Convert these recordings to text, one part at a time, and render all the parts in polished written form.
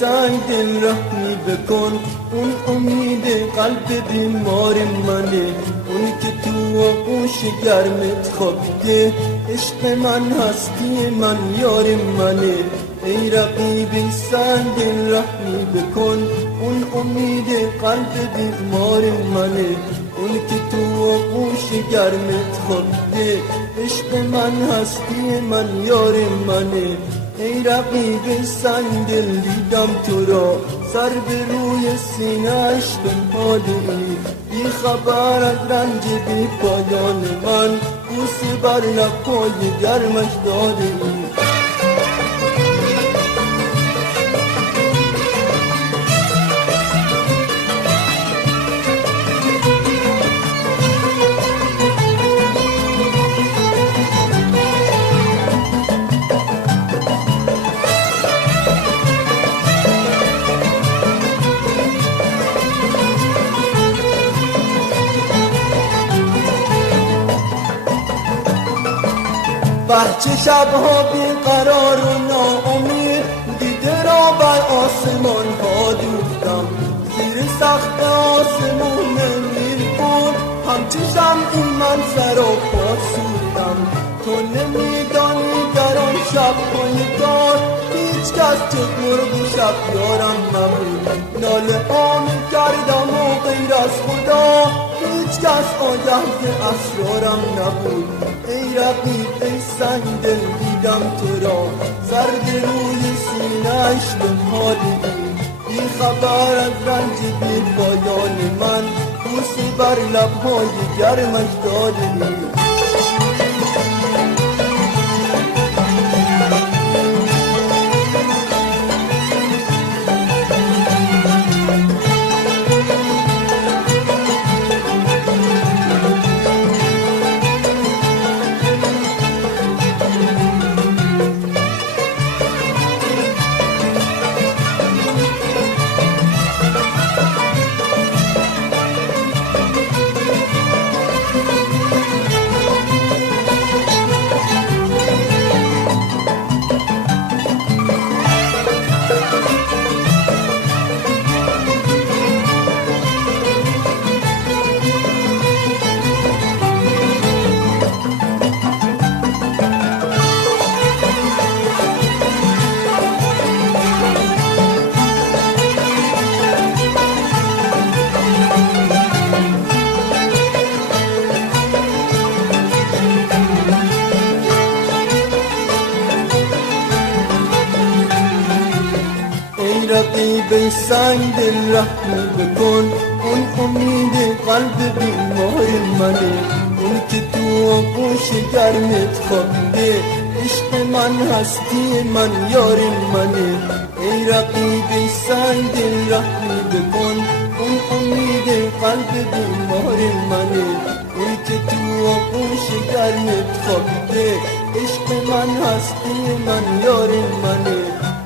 سنگ دل رحمی بکن، اون امید قلب بیمار منه، اون که تو آغوش گرمت خوابیده، عشق من هستی من یار منه. ای رقیب سنگ دل رحمی بکن، اون امید قلب بیمار منه، اون که تو آغوش گرمت خوابیده، عشق من هستی من یار منه. ای رقیب سنگ دل دیدم تو را، سر به روی سینه‌اش بنهاده ای، بی خبر از رنج بی پایان من، بوسه بر لب‌های گرمش داده ای. چه شبها بیقرار و ناامید، دیده را بر آسمان ها دوختم، زیر سقف آسمون میرپور همچه شمعی من سر و پا سودم. تو نمیدانی در آن شبهای دار هیچ کس جز مرغ شب یارم نبود، ناله ها میکردم و غیر از خدا هیچ کس آگه ز اسرارم نبود. ای رقیب ای سنگ دل دیدم تو را، زرد روی سینه‌اش بنهاده ای، بی خبر از رنج بی پایان من، بوسه بر لب‌های گرمش داده ای. رقیب سنگ دل رحمی بکن، اون امید قلب بیمار منه، اون که تو آغوش گرمت خوابیده، عشق من هستی من یار منه. ای رقیب سنگ دل رحمی بکن، اون امید قلب بیمار منه، اون که تو آغوش گرمت خوابیده، عشق من هستی من یار منه.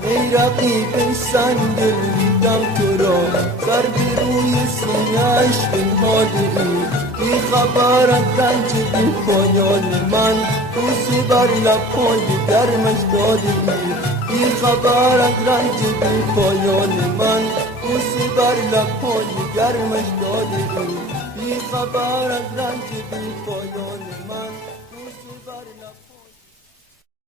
ای رقیب سنگ دل دیدم تو را، سر به روی سینه‌اش بنهاده ای، بی خبر از رنج بی پایان من، بوسه بر لب‌های گرمش داده ای، بی خبر از رنج بی پایان من، بوسه بر لب‌های گرمش داده ای، بی خبر از رنج بی پایان